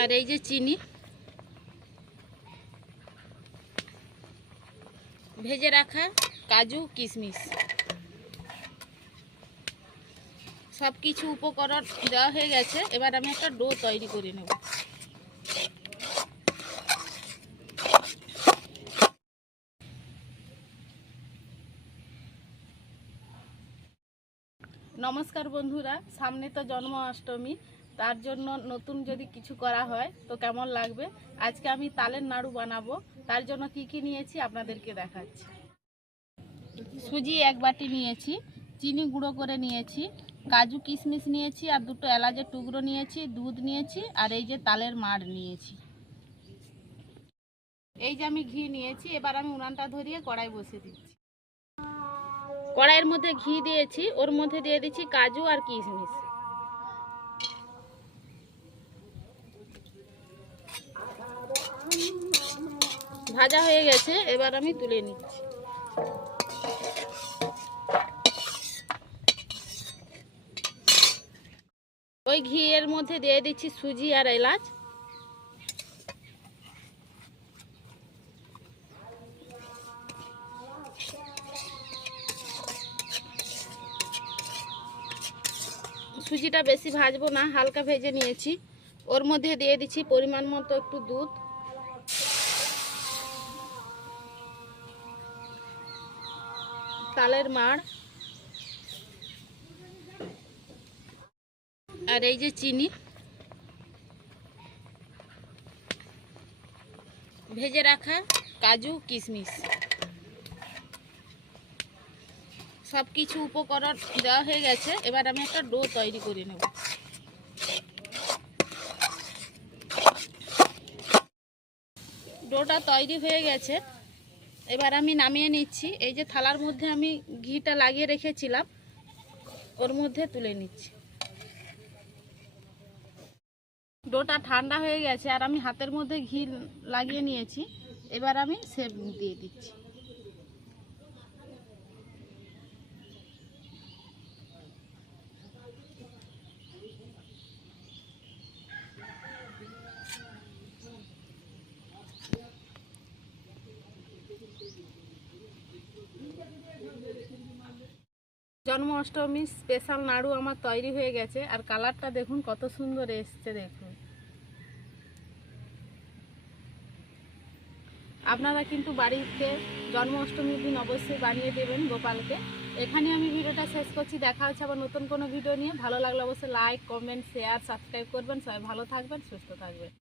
আর এই যে চিনি। ভেজে রাখা কাজু, কিশমিশ। সব কিছু উপকরণ দেওয়া হয়ে গেছে। এবার আমি একটা ডো তৈরি করে নেব। নমস্কার বন্ধুরা, সামনে তো জন্মাষ্টমী। তার জন্য নতুন যদি কিছু করা হয়, তো কেমন লাগবে? আজকে আমি তালের নাড়ু বানাবো। তার জন্য কি কি নিয়েছি আপনাদেরকে দেখাচ্ছি। সুজি এক বাটি নিয়েছি, চিনি গুঁড়ো করে নিয়েছি, কাজু কিশমিশ নিয়েছি আর দুটো এলাচের টুকরো নিয়েছি, দুধ নিয়েছি আর এই যে তালের মাড় নিয়েছি। এই যে আমি ঘি নিয়েছি, এবার আমি উনানটা ধরিয়ে কড়াই বসিয়ে দিচ্ছি। কড়াইয়ের মধ্যে ঘি দিয়েছি, ওর মধ্যে দিয়ে দিচ্ছি কাজু আর কিশমিশ। ভাজা হয়ে গেছে, এবার আমি তুলে নিচ্ছি। ওই ঘিয়ের মধ্যে দিয়ে দিচ্ছি সুজি আর এলাচ। সুজিটা বেশি ভাজবো না, হালকা ভেজে নিয়েছি। ওর মধ্যে দিয়ে দিচ্ছি পরিমাণ মতো একটু দুধ। তালের মাড়। আর এই যে চিনি। ভেজে রাখা কাজু, কিশমিশ। সব কিছু উপকরণ দেওয়া হয়ে গেছে। এবার আমি একটা ডো তৈরি করে নেব। ডোটা তৈরি হয়ে গেছে। এবার আমি নামিয়ে নিচ্ছি। এই যে থালার মধ্যে আমি ঘিটা লাগিয়ে রেখেছিলাম, ওর মধ্যে তুলে নিচ্ছি। ডোটা ঠান্ডা হয়ে গেছে, আর আমি হাতের মধ্যে ঘি লাগিয়ে নিয়েছি। এবার আমি সেভ দিয়ে দিচ্ছি। জন্মাষ্টমী স্পেশাল নাড়ু আমার তৈরি হয়ে গেছে, আর কালারটা দেখুন কত সুন্দর এসছে, দেখুন। আপনারা কিন্তু বাড়িতে জন্মাষ্টমীর দিন অবশ্যই বানিয়ে দেবেন গোপালকে। এখানে আমি ভিডিওটা শেষ করছি, দেখা হচ্ছে আবার নতুন কোনো ভিডিও নিয়ে। ভালো লাগলে অবশ্যই লাইক কমেন্ট শেয়ার সাবস্ক্রাইব করবেন। সবাই ভালো থাকবেন, সুস্থ থাকবেন।